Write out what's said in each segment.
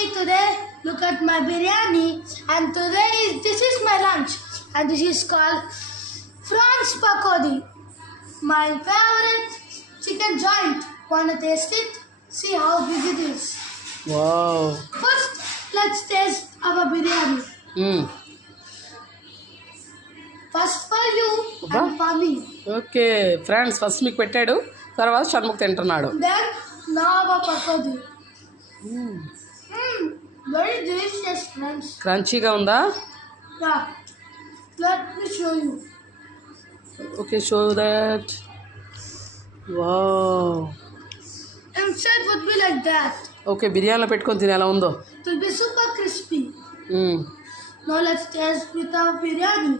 mommy, today look at my biryani, and this is my lunch, and this is called France Pakodi, my favorite chicken joint. Wanna taste it? See how big it is. Wow. First, let's taste our biryani. First for you and for me. Okay friends, first మీకు పెట్టాడు, తర్వాత షణ్ముఖ్ తింటున్నాడు. Then now our pakodi. Very delicious, friends. క్రంచీగా ఉందా? Yeah. Let me show you. Okay, show that. Wow. Inside would be like that. Okay, బిర్యానీలో పెట్టుకొని తిని ఎలా ఉందో. It will be super crispy. Now let's taste with our biryani.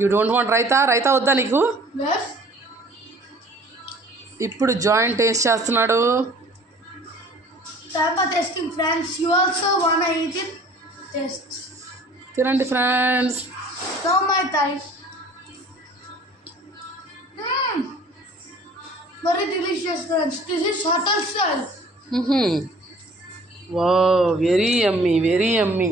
You don't want raita? రైతా వద్దా నీకు? Yes. ఇప్పుడు జాయింట్ టేస్ట్ చేస్తున్నాడు. Time for tasting, friends. You also wanna eat it? Taste. తినండి friends. Now my time. Very delicious, friends. This is hotel style. Wow, very యమ్మీ, వెరీ యమ్మీ.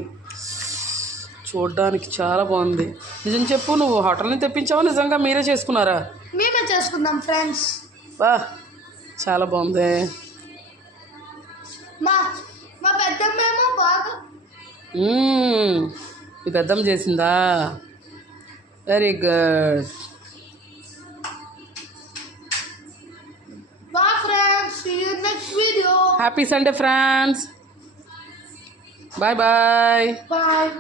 చూడడానికి చాలా బాగుంది. నిజం చెప్పు, నువ్వు హోటల్ని తెప్పించావా నిజంగా మీరే చేసుకున్నారా? మేమే చేసుకుందాం ఫ్రెండ్స్. వా, చాలా బాగుంది. మా పెద్దమ్మేమో బాగా మీ పెద్దమ్మ చేసిందా? Very good. Bye friends, see you next video. Happy Sunday friends. Bye bye. Bye.